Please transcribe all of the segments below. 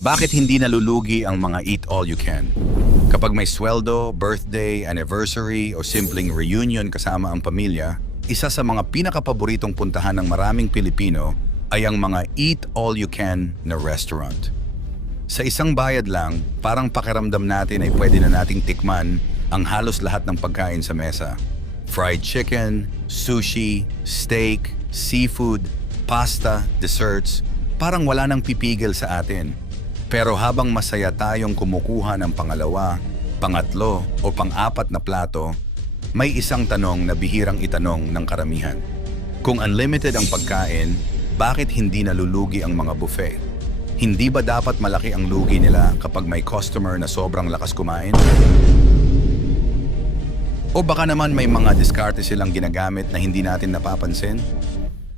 Bakit hindi nalulugi ang mga eat all you can? Kapag may sweldo, birthday, anniversary o simpleng reunion kasama ang pamilya, isa sa mga pinakapaboritong puntahan ng maraming Pilipino ay ang mga eat all you can na restaurant. Sa isang bayad lang, parang pakiramdam natin ay pwede na nating tikman ang halos lahat ng pagkain sa mesa. Fried chicken, sushi, steak, seafood, pasta, desserts, parang wala nang pipigil sa atin. Pero habang masaya tayong kumukuha ng pangalawa, pangatlo o pang-apat na plato, may isang tanong na bihirang itanong ng karamihan. Kung unlimited ang pagkain, bakit hindi nalulugi ang mga buffet? Hindi ba dapat malaki ang lugi nila kapag may customer na sobrang lakas kumain? O baka naman may mga diskarte silang ginagamit na hindi natin napapansin?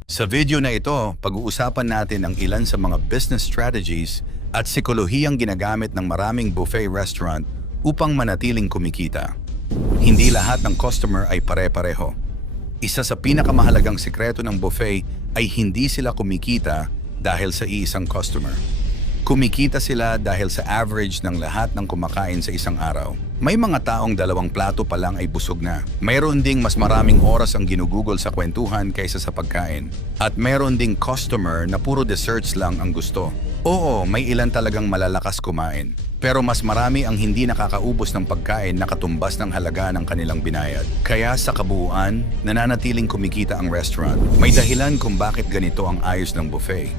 Sa video na ito, pag-uusapan natin ang ilan sa mga business strategies at psikolohiyang ginagamit ng maraming buffet restaurant upang manatiling kumikita. Hindi lahat ng customer ay pare-pareho. Isa sa pinakamahalagang sikreto ng buffet ay hindi sila kumikita dahil sa iisang customer. Kumikita sila dahil sa average ng lahat ng kumakain sa isang araw. May mga taong 2 plato pa lang ay busog na. Mayroon ding mas maraming oras ang ginugugol sa kwentuhan kaysa sa pagkain. At mayroon ding customer na puro desserts lang ang gusto. Oo, may ilan talagang malalakas kumain. Pero mas marami ang hindi nakakaubos ng pagkain na katumbas ng halaga ng kanilang binayad. Kaya sa kabuuan, nananatiling kumikita ang restaurant. May dahilan kung bakit ganito ang ayos ng buffet.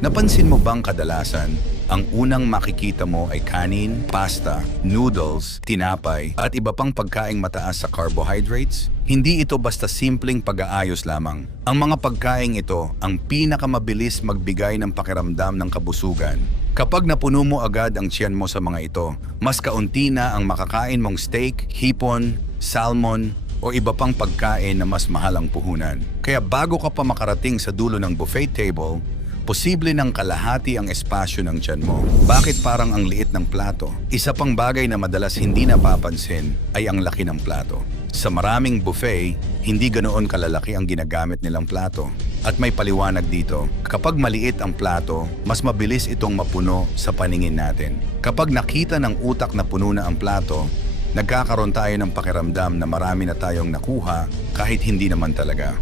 Napansin mo bang kadalasan, ang unang makikita mo ay kanin, pasta, noodles, tinapay, at iba pang pagkaing mataas sa carbohydrates? Hindi ito basta simpleng pag-aayos lamang. Ang mga pagkaing ito ang pinakamabilis magbigay ng pakiramdam ng kabusugan. Kapag napuno mo agad ang tiyan mo sa mga ito, mas kaunti na ang makakain mong steak, hipon, salmon, o iba pang pagkain na mas mahal ang puhunan. Kaya bago ka pa makarating sa dulo ng buffet table, posible ng kalahati ang espasyo ng tiyan mo. Bakit parang ang liit ng plato? Isa pang bagay na madalas hindi napapansin ay ang laki ng plato. Sa maraming buffet, hindi ganoon kalalaki ang ginagamit nilang plato. At may paliwanag dito, kapag maliit ang plato, mas mabilis itong mapuno sa paningin natin. Kapag nakita ng utak na puno na ang plato, nagkakaroon tayo ng pakiramdam na marami na tayong nakuha kahit hindi naman talaga.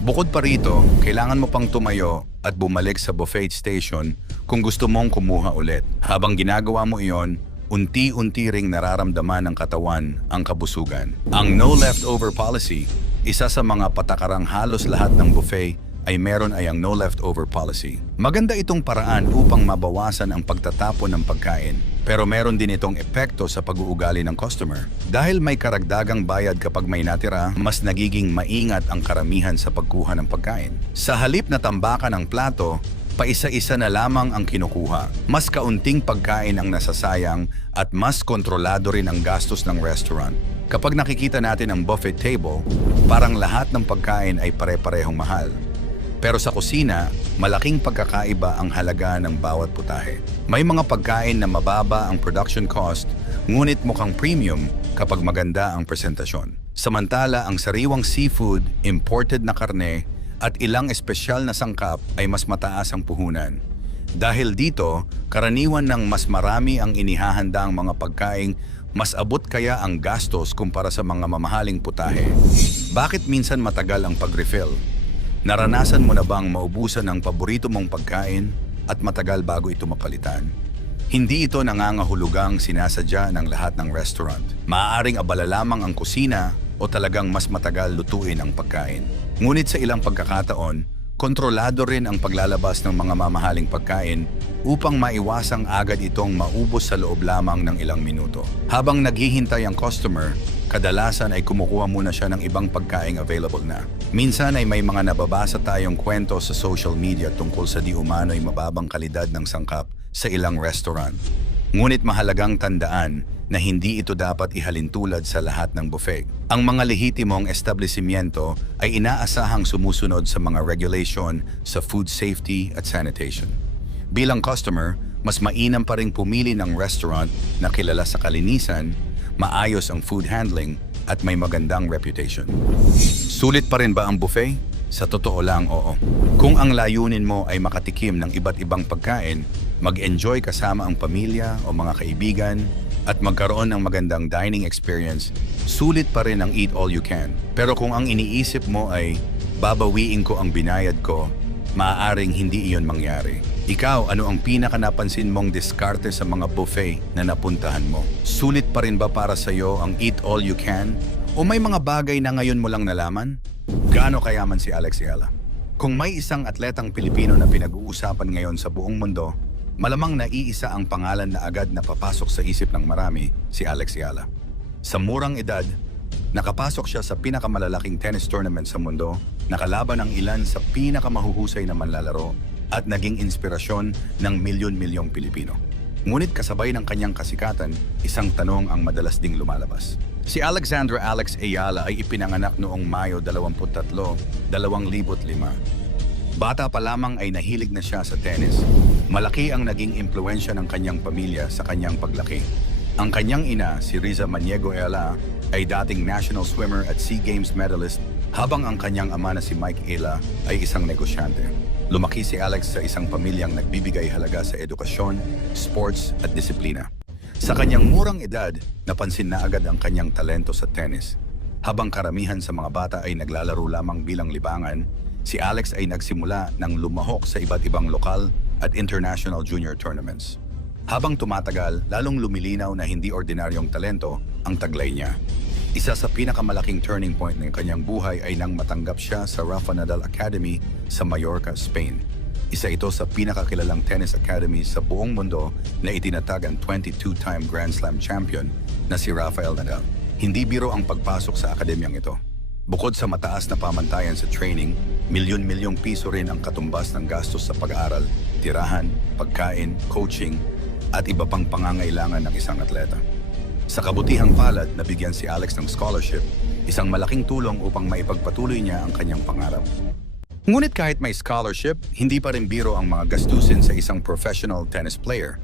Bukod pa rito, kailangan mo pang tumayo at bumalik sa buffet station kung gusto mong kumuha ulit. Habang ginagawa mo iyon, unti-unti ring nararamdaman ng katawan ang kabusugan. Ang no leftover policy, isa sa mga patakarang halos lahat ng buffet ay meron ay ang no leftover policy. Maganda itong paraan upang mabawasan ang pagtatapon ng pagkain. Pero meron din itong epekto sa pag-uugali ng customer. Dahil may karagdagang bayad kapag may natira, mas nagiging maingat ang karamihan sa pagkuha ng pagkain. Sa halip na tambakan ng plato, paisa-isa na lamang ang kinukuha. Mas kaunting pagkain ang nasasayang at mas kontrolado rin ang gastos ng restaurant. Kapag nakikita natin ang buffet table, parang lahat ng pagkain ay pare-parehong mahal. Pero sa kusina, malaking pagkakaiba ang halaga ng bawat putahe. May mga pagkain na mababa ang production cost, ngunit mukhang premium kapag maganda ang presentasyon. Samantala, ang sariwang seafood, imported na karne, at ilang espesyal na sangkap ay mas mataas ang puhunan. Dahil dito, karaniwan ng mas marami ang inihahanda ang mga pagkaing, mas abot kaya ang gastos kumpara sa mga mamahaling putahe. Bakit minsan matagal ang pag-refill? Naranasan mo na bang maubusan ng paborito mong pagkain at matagal bago ito mapalitan? Hindi ito nangangahulugang sinasadya ng lahat ng restaurant. Maaaring abala lamang ang kusina o talagang mas matagal lutuin ang pagkain. Ngunit sa ilang pagkakataon, kontrolado rin ang paglalabas ng mga mamahaling pagkain upang maiwasang agad itong maubos sa loob lamang ng ilang minuto. Habang naghihintay ang customer, kadalasan ay kumukuha muna siya ng ibang pagkaing available na. Minsan ay may mga nababasa tayong kwento sa social media tungkol sa di umano'y mababang kalidad ng sangkap sa ilang restaurant. Ngunit mahalagang tandaan na hindi ito dapat ihalintulad sa lahat ng buffet. Ang mga lehitimong establishmento ay inaasahang sumusunod sa mga regulation sa food safety at sanitation. Bilang customer, mas mainam pa ring pumili ng restaurant na kilala sa kalinisan, maayos ang food handling, at may magandang reputation. Sulit pa rin ba ang buffet? Sa totoo lang, oo. Kung ang layunin mo ay makatikim ng iba't ibang pagkain, mag-enjoy kasama ang pamilya o mga kaibigan, at magkaroon ng magandang dining experience, sulit pa rin ang eat all you can. Pero kung ang iniisip mo ay babawiin ko ang binayad ko, maaaring hindi iyon mangyari. Ikaw, ano ang pinaka napansin mong diskarte sa mga buffet na napuntahan mo? Sulit pa rin ba para sa iyo ang eat all you can? O may mga bagay na ngayon mo lang nalaman? Gaano kayaman si Alex Ayala? Kung may isang atletang Pilipino na pinag-uusapan ngayon sa buong mundo, malamang naiisa ang pangalan na agad na papasok sa isip ng marami, si Alex Ayala. Sa murang edad, nakapasok siya sa pinakamalalaking tennis tournament sa mundo, nakalaban ang ilan sa pinakamahuhusay na manlalaro at naging inspirasyon ng milyon-milyong Pilipino. Ngunit kasabay ng kanyang kasikatan, isang tanong ang madalas ding lumalabas. Si Alexandra Alex Ayala ay ipinanganak noong Mayo 23, 2005. Bata pa lamang ay nahilig na siya sa tennis. Malaki ang naging impluwensya ng kanyang pamilya sa kanyang paglaki. Ang kanyang ina, si Riza Maniego Ayala, ay dating national swimmer at SEA Games medalist, habang ang kanyang ama na si Mike Ayala ay isang negosyante. Lumaki si Alex sa isang pamilyang nagbibigay halaga sa edukasyon, sports at disiplina. Sa kanyang murang edad, napansin na agad ang kanyang talento sa tennis. Habang karamihan sa mga bata ay naglalaro lamang bilang libangan, si Alex ay nagsimula ng lumahok sa iba't ibang lokal at international junior tournaments. Habang tumatagal, lalong lumilinaw na hindi ordinaryong talento ang taglay niya. Isa sa pinakamalaking turning point ng kanyang buhay ay nang matanggap siya sa Rafa Nadal Academy sa Mallorca, Spain. Isa ito sa pinakakilalang tennis academy sa buong mundo na itinatag ang 22-time Grand Slam champion na si Rafael Nadal. Hindi biro ang pagpasok sa akademyang ito. Bukod sa mataas na pamantayan sa training, milyon-milyong piso rin ang katumbas ng gastos sa pag-aaral, tirahan, pagkain, coaching, at iba pang pangangailangan ng isang atleta. Sa kabutihang palad, nabigyan si Alex ng scholarship, isang malaking tulong upang maipagpatuloy niya ang kanyang pangarap. Ngunit kahit may scholarship, hindi pa rin biro ang mga gastusin sa isang professional tennis player.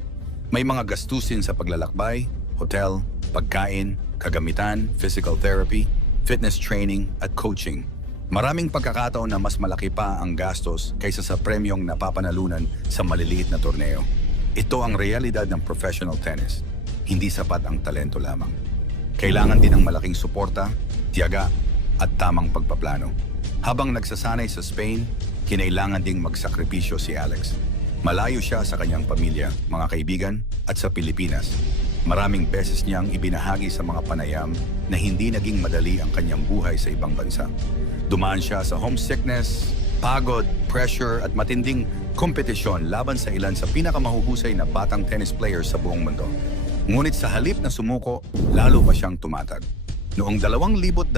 May mga gastusin sa paglalakbay, hotel, pagkain, kagamitan, physical therapy, fitness training at coaching. Maraming pagkakataon na mas malaki pa ang gastos kaysa sa premyong napapanalunan sa maliliit na torneo. Ito ang realidad ng professional tennis. Hindi sapat ang talento lamang. Kailangan din ng malaking suporta, tiyaga at tamang pagpaplano. Habang nagsasanay sa Spain, kinailangan ding magsakripisyo si Alex. Malayo siya sa kanyang pamilya, mga kaibigan at sa Pilipinas. Maraming beses niyang ibinahagi sa mga panayam na hindi naging madali ang kanyang buhay sa ibang bansa. Dumaan siya sa homesickness, pagod, pressure at matinding kompetisyon laban sa ilan sa pinakamahuhusay na batang tennis players sa buong mundo. Ngunit sa halip na sumuko, lalo pa siyang tumatag. Noong 2022,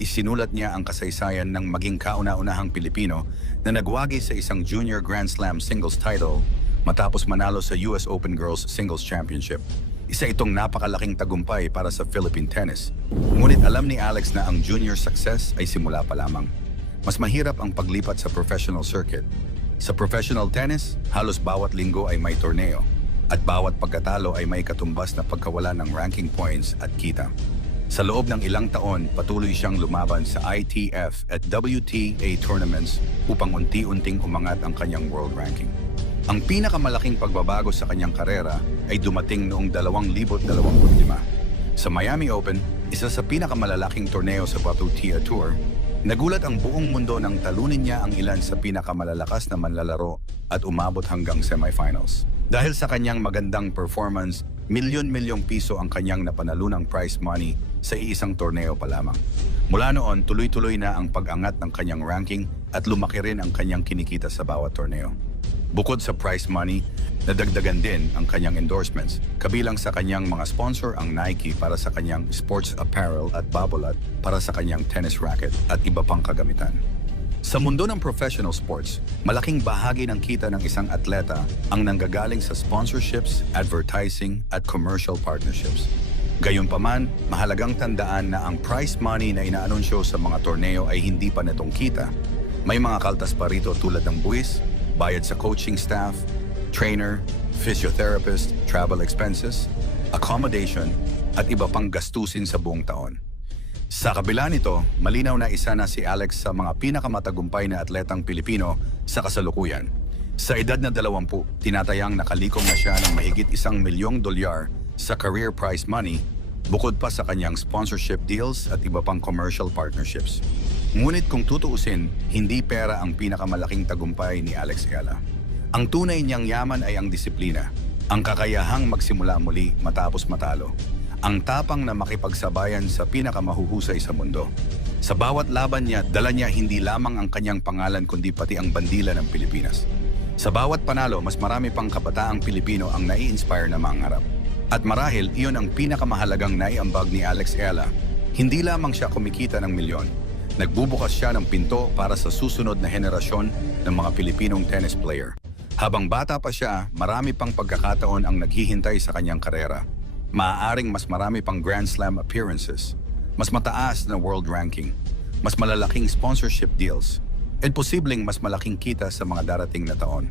isinulat niya ang kasaysayan ng maging kauna-unahang Pilipino na nagwagi sa isang Junior Grand Slam singles title matapos manalo sa US Open Girls Singles Championship. Isa itong napakalaking tagumpay para sa Philippine tennis. Ngunit alam ni Alex na ang junior success ay simula pa lamang. Mas mahirap ang paglipat sa professional circuit. Sa professional tennis, halos bawat linggo ay may torneo. At bawat pagkatalo ay may katumbas na pagkawala ng ranking points at kita. Sa loob ng ilang taon, patuloy siyang lumaban sa ITF at WTA tournaments upang unti-unting umangat ang kanyang world ranking. Ang pinakamalaking pagbabago sa kanyang karera ay dumating noong 2025. Sa Miami Open, isa sa pinakamalalaking torneo sa WTA Tour, nagulat ang buong mundo nang talunin niya ang ilan sa pinakamalalakas na manlalaro at umabot hanggang semifinals. Dahil sa kanyang magandang performance, milyon-milyong piso ang kanyang napanalunang prize money sa iisang torneo pa lamang. Mula noon, tuloy-tuloy na ang pag-angat ng kanyang ranking at lumaki rin ang kanyang kinikita sa bawat torneo. Bukod sa prize money, nadagdagan din ang kanyang endorsements, kabilang sa kanyang mga sponsor ang Nike para sa kanyang sports apparel at Babolat para sa kanyang tennis racket at iba pang kagamitan. Sa mundo ng professional sports, malaking bahagi ng kita ng isang atleta ang nanggagaling sa sponsorships, advertising at commercial partnerships. Gayunpaman, mahalagang tandaan na ang prize money na inaanunsyo sa mga torneo ay hindi pa netong kita. May mga kaltas pa rito tulad ng buwis, bayad sa coaching staff, trainer, physiotherapist, travel expenses, accommodation, at iba pang gastusin sa buong taon. Sa kabila nito, malinaw na isa na si Alex sa mga pinakamatagumpay na atletang Pilipino sa kasalukuyan. Sa edad na 20, tinatayang nakalikom na siya ng mahigit $1 milyong sa career prize money bukod pa sa kanyang sponsorship deals at iba pang commercial partnerships. Ngunit kung tutuusin, hindi pera ang pinakamalaking tagumpay ni Alex Ayala. Ang tunay niyang yaman ay ang disiplina, ang kakayahang magsimula muli matapos matalo, ang tapang na makipagsabayan sa pinakamahuhusay sa mundo. Sa bawat laban niya, dala niya hindi lamang ang kanyang pangalan kundi pati ang bandila ng Pilipinas. Sa bawat panalo, mas marami pang kabataang Pilipino ang nai-inspire na mangarap. At marahil, iyon ang pinakamahalagang naiambag ni Alex Ayala. Hindi lamang siya kumikita ng milyon. Nagbubukas siya ng pinto para sa susunod na henerasyon ng mga Pilipinong tennis player. Habang bata pa siya, marami pang pagkakataon ang naghihintay sa kanyang karera. Maaaring mas marami pang Grand Slam appearances, mas mataas na world ranking, mas malalaking sponsorship deals, at posibleng mas malaking kita sa mga darating na taon.